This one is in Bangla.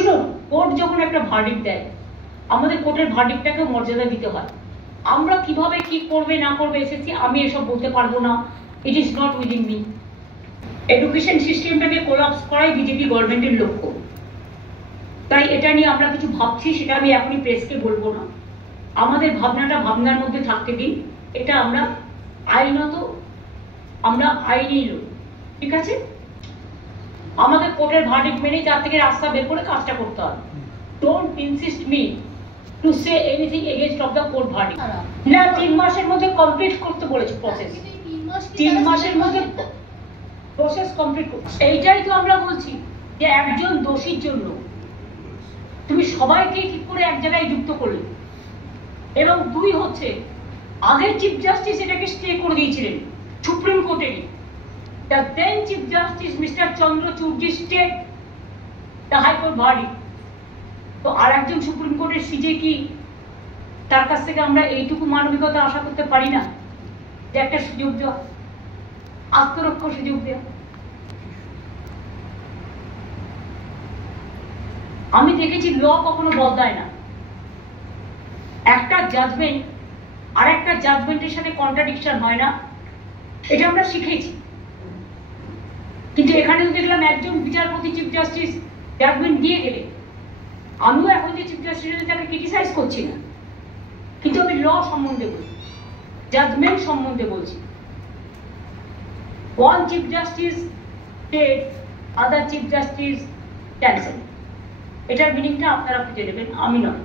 শুনুন, কোর্ট যখন একটা ভার্ডিক্ট দেয়, আমাদের কোর্টের ভার্ডিক্টটাকে মর্যাদা দিতে হয়। আমরা কিভাবে কি করবে না করবে এসেছি আমি এসব বলতে পারবো না, it is not within me. Education সিস্টেমটাকে কোলাপস করাই বিজেপি গভর্নমেন্টের লক্ষ্য। তাই এটা নিয়ে আমরা কিছু ভাবছি, সেটা আমি এখনই প্রেসকে বলবো না। আমাদের ভাবনাটা ভাবনার মধ্যে থাকতে দিন। এটা আমরা আইনত, আমরা আইনি লোক, ঠিক আছে? আমাদের কোর্টের ভার্ডিক্ট মেনেই তার থেকে রাস্তা বের করে কাজটা করতে হবে। Don't insist me to say anything against of the court verdict. না, 3 মাসের মধ্যে কমপ্লিট করতে বলেছে প্রসেস। 3 মাসের মধ্যে প্রসেস কমপ্লিট করতে। এইটাই তো আমরা বলছি যে একজন দোষীর জন্য তুমি সবাইকে ঠিক করে এক জায়গায় যুক্ত করলে। এবং 2 হচ্ছে, আগের চিফ জাস্টিস এটাকে স্টে করে দিয়েছিলেন supreme কোর্টেরই। The then Chief Justice Mr. Chandrachud stayed the High Court verdict. তো আর একজন সুপ্রিম কোর্টের সিজে কি তার কাছ থেকে আমরা এইটুকু মানবিকতা আশা করতে পারি না যে একটা সুযোগ দেওয়া, আত্মরক্ষা সুযোগ দেওয়া? আমি দেখেছি ল কখনো বদলায় না। একটা জাজমেন্ট আর একটা জাজমেন্টের সাথে কন্ট্রাডিকশন হয় না, এটা আমরা শিখেছি। কিন্তু এখানেও দেখলাম একজন বিচারপতি চিফ জাস্টিস জাজমেন্ট দিয়ে গেলে, আমিও এখন যে চিফ জাস্টিস তাকে ক্রিটিসাইজ করছি না, কিন্তু আমি ল সম্বন্ধে বলছি, জাজমেন্ট সম্বন্ধে বলছি। one chief justice stayed, other chief justice cancelled। এটার মিনিংটা আপনারা খুঁজে নেবেন, আমি নয়।